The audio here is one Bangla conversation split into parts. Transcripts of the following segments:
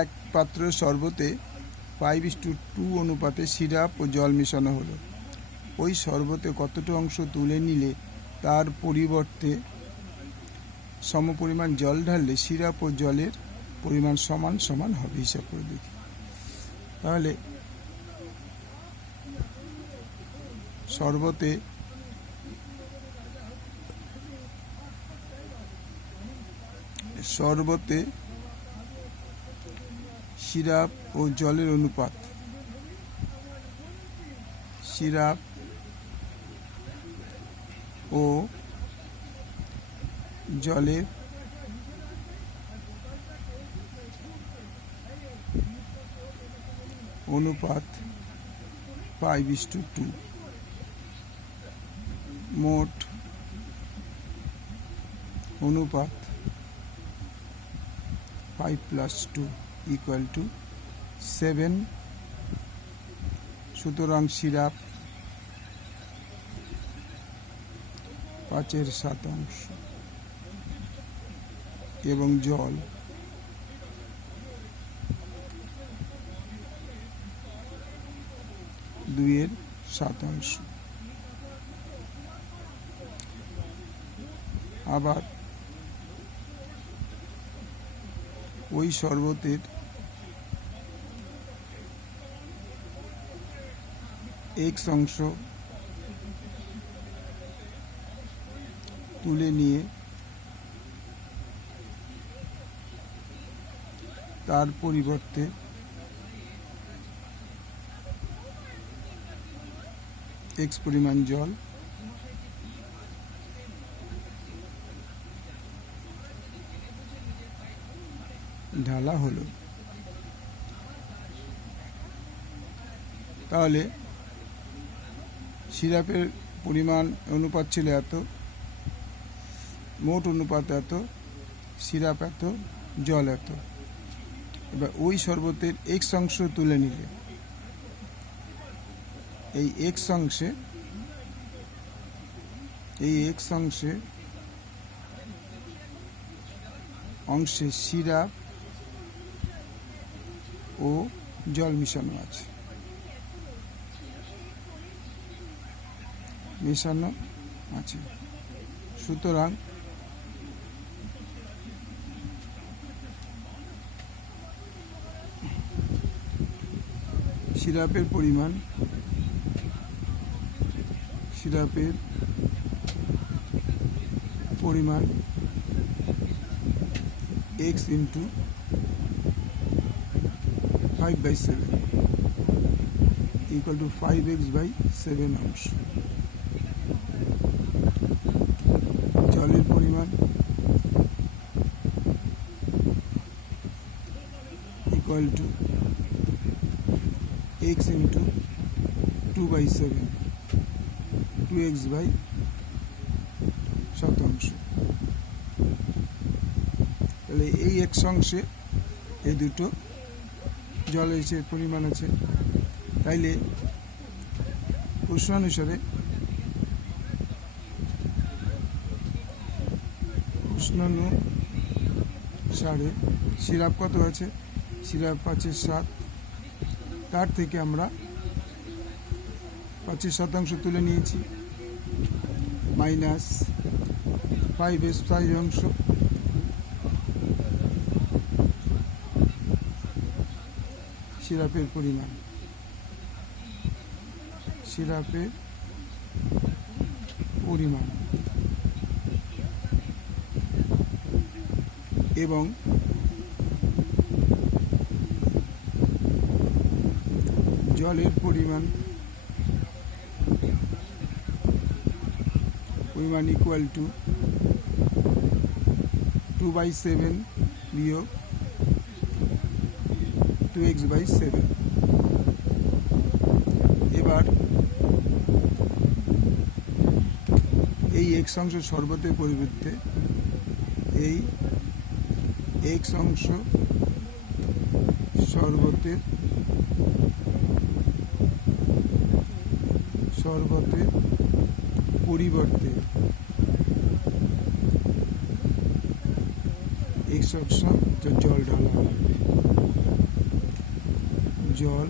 এক পাত্র শরবতে 5:2 অনুপাতে সিরাপ ও জল মেশানো হলো। ওই শরবতে কতটা অংশ তুলে নিলে তার পরিবর্তে সমপরিমাণ জল ঢাললে সিরাপ ও জলের পরিমাণ সমান সমান হবে? হিসাব করে দেখি। তাহলে শরবতে সিরাপ ও জলের অনুপাত, সিরাপ ও জলের অনুপাত 5:2। মোট অনুপাত 5 + 2 = 7। সুতরাং সিরাপ 5/7 এবং জল 2/7। আবার ওই শরবতের x অংশ তুলে নিয়ে তার পরিবর্তে x পরিমাণ জল ঢালা হলো। তাহলে সিরাপের পরিমাণ অনুপাত ছিল এত, মোট অনুপাত এত, সিরাপ এত, জল এত। এবার ওই শরবতের x অংশ তুলে নিলে এই x অংশে সিরাপ ও জল মেশানো আছে, সুতরাং সিরাপের পরিমাণ x × 5/7 = 5x/7 অংশ। জলের পরিমাণ = x × 2/7 2x/7 অংশ। তাহলে এই x অংশে এই দুটো জলের যে পরিমাণ আছে, তাইলে প্রশ্নানুসারে সিরাপ কত আছে? সিরাপ 5/7, তার থেকে আমরা 5/7 তুলে নিয়েছি, মাইনাস 5/5 সিরাপের পরিমাণ, এবং জলের পরিমাণ = 2/7 বিয়োগ 2x/7। এবার এই x অংশ শরবতের পরিবর্তে এই x অংশ শরবতের পরিবর্তে x অংশ জল ঢালা হবে। জল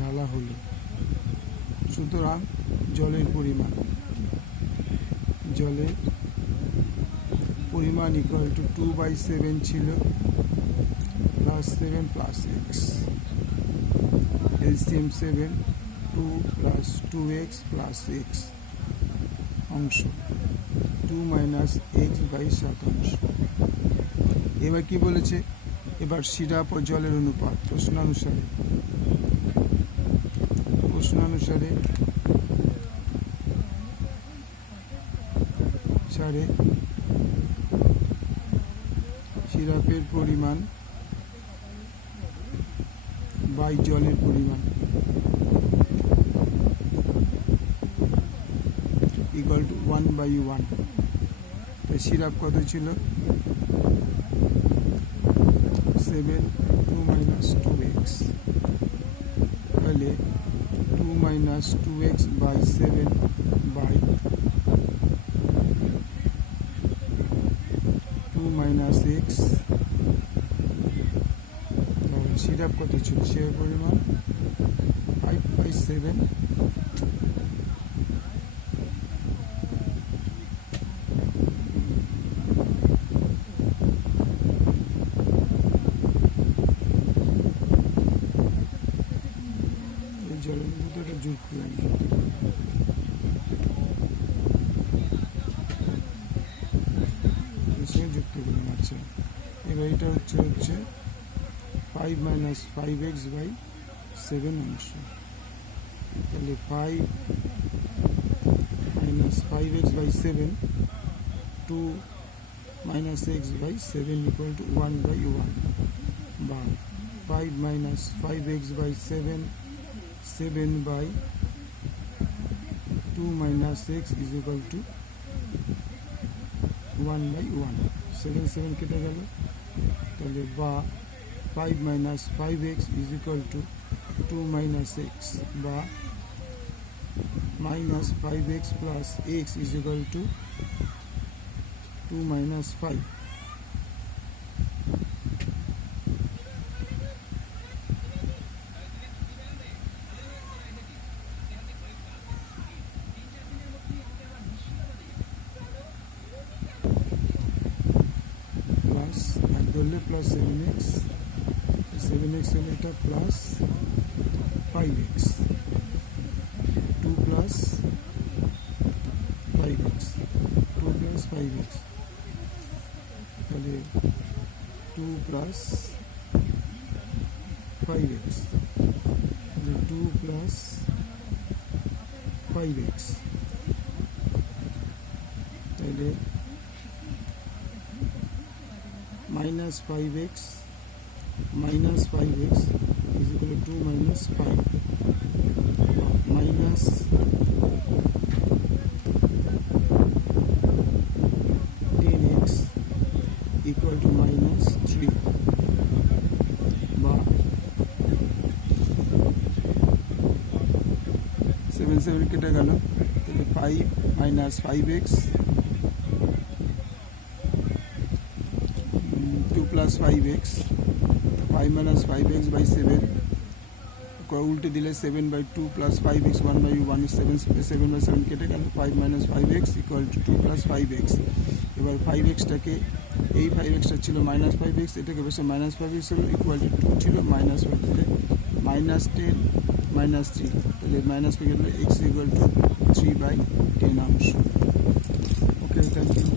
ঢালা হলো। সুতরাং জলের পরিমাণ ইকুয়াল টু 2/7 ছিল, plus 7 plus x, LCM 7, 2 plus 2x plus x অংশ 2 মাইনাস x/7 এবার কি বলেছে? এবার সিরাপ ও জলের অনুপাত প্রশ্নানুসারে সিরাপের পরিমাণ বাই জলের পরিমাণ ইকুয়াল টু 1/1। তো সিরাপ কত ছিল? 7, 2 মাইনাস 2x, তাহলে 2 minus 2x by 7 by 2 minus x. তাহলে সিরাপ কত ছিল? সিরাপ পরিমাণ 5/7 জলের মধ্যে এটা যোগ করে নিই। যুক্ত করলাম। আচ্ছা, এবার এটা হচ্ছে 5 মাইনাস 5x/7 অংশ। তাহলে 5 minus 5x/7, 2 minus x/7 equal to 1/1, বা 5 minus 5x/7, 7 by 2 minus x is equal to 1/1। 7 কেটে গেল, তাহলে বা 5 minus 5x is equal to 2 minus x, বা minus 5x plus x is equal to 2 minus 5। ধরলে প্লাস 7x হলে এটা প্লাস 5x, 2 প্লাস 5x, তাহলে 2 প্লাস 5x, 2 প্লাস 5x, তাহলে minus 5x is equal to 2 minus 5, minus 10x equal to minus 3, বা 7 কেটে গেল, তাহলে 5 minus 5x, 2 plus 5x, 5 minus 5x by 7, উল্টে দিলে 7/2 plus 5x 1/1, 7/7 কেটে গেল, 5 minus 5x equal to 2 plus 5x। এবার 5xটাকে, এই 5xটা ছিল minus 5x, এটাকে বসে minus 5x হলো, ইকুয়াল টু 2 ছিল minus 5, তাহলে minus 10 minus 3, তাহলে minus 5 গেলে x equal to 3/10 অংশ। ওকে, থ্যাংক ইউ।